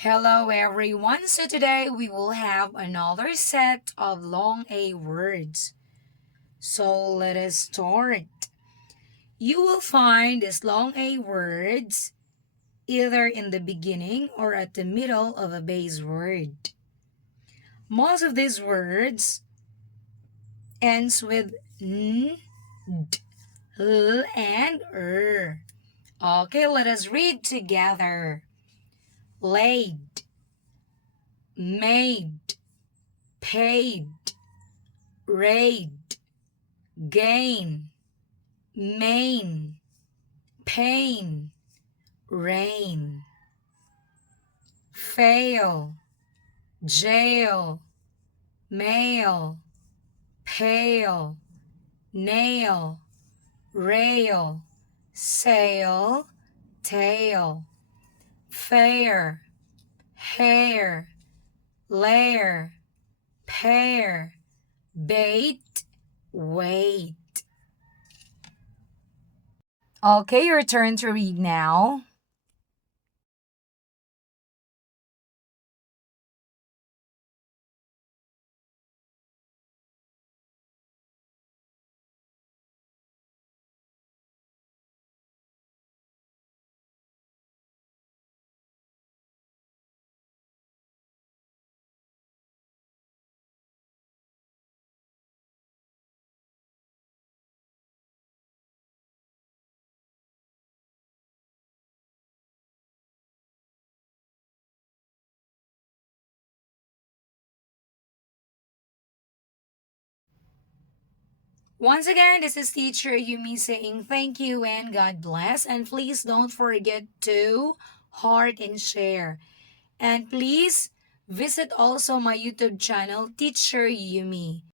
Hello everyone. So today we will have another set of long A words. So let us start. You will find these long A words either in the beginning or at the middle of a base word. Most of these words ends with n, d, l, and er. Okay, let us read together. Laid, made, paid, raid, gain, main, pain, rain, fail, jail, mail, pale, nail, rail, sail, tail, fair, hair, lair, pear, bait, wait. Okay, your turn to read now. Once again, this is teacher Yumi saying thank you and God bless. And please don't forget to heart and share. And please visit also my YouTube channel, Teacher Yumi.